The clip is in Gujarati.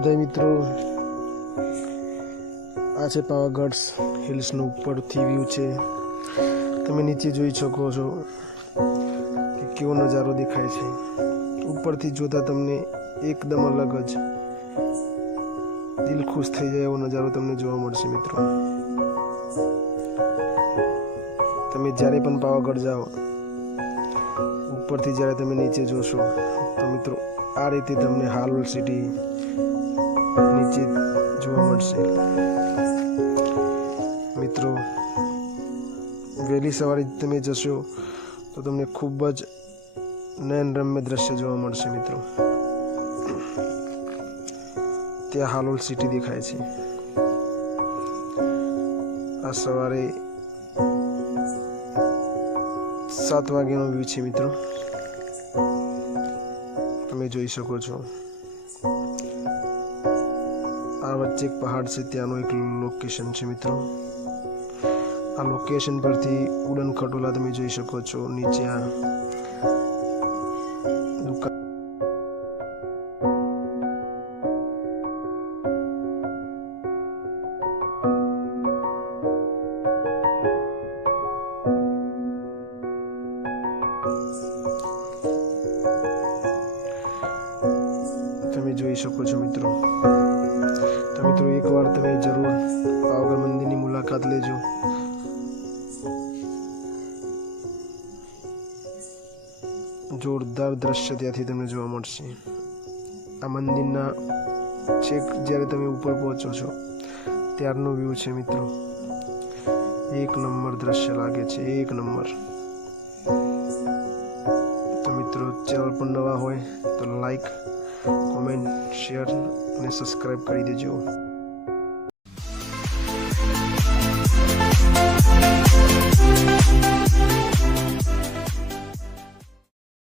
બધા મિત્રો, આ છે પાવાગઢ હિલ્સનો ઉપરથી વ્યૂ છે. તમે નીચે જોઈ શકો છો કે કેવો નજારો દેખાય છે. ઉપરથી જોતા તમને એકદમ અલગ જ દિલ ખુશ થઈ જાય એવો નજારો તમને જોવા મળશે મિત્રો. તમે જ્યારે પણ પાવાગઢ જાઓ, ઉપરથી જ્યારે તમે નીચે જોશો તો મિત્રો આ રીતે તમને હાલોલ સિટી નીચે જોવા મળશે. મિત્રો વહેલી સવારે તમે જશો તો તમને ખૂબ જ નયનરમ્ય દ્રશ્ય જોવા મળશે મિત્રો. ત્યાં હાલોલ સિટી દેખાય છે. આ સવારે 7 વાગ્યાનો વ્યૂ છે મિત્રો. તમે જોઈ શકો છો આ વચ્ચે એક પહાડ છે, ત્યાંનું એક લોકેશન છે મિત્રો. આ લોકેશન પરથી ઉડન ખટોલા તમે જોઈ શકો છો. નીચે આ દુકાન તમે જોઈ શકો છો મિત્રો. તો મિત્રો એકવાર તમે જરૂર પાવાગઢ મંદિરની મુલાકાત લેજો. જોરદાર દ્રશ્ય ત્યાંથી તમને જોવા મળશે. આ મંદિરના છેક જ્યારે તમે ઉપર પહોંચો છો ત્યારનો વ્યૂ છે મિત્રો. એક નંબર દ્રશ્ય લાગે છે, એક નંબર. તો મિત્રો ચેનલ પર નવા હોય તો લાઈક, કોમેન્ટ, શેર અને સબસ્ક્રાઈબ કરી દેજો.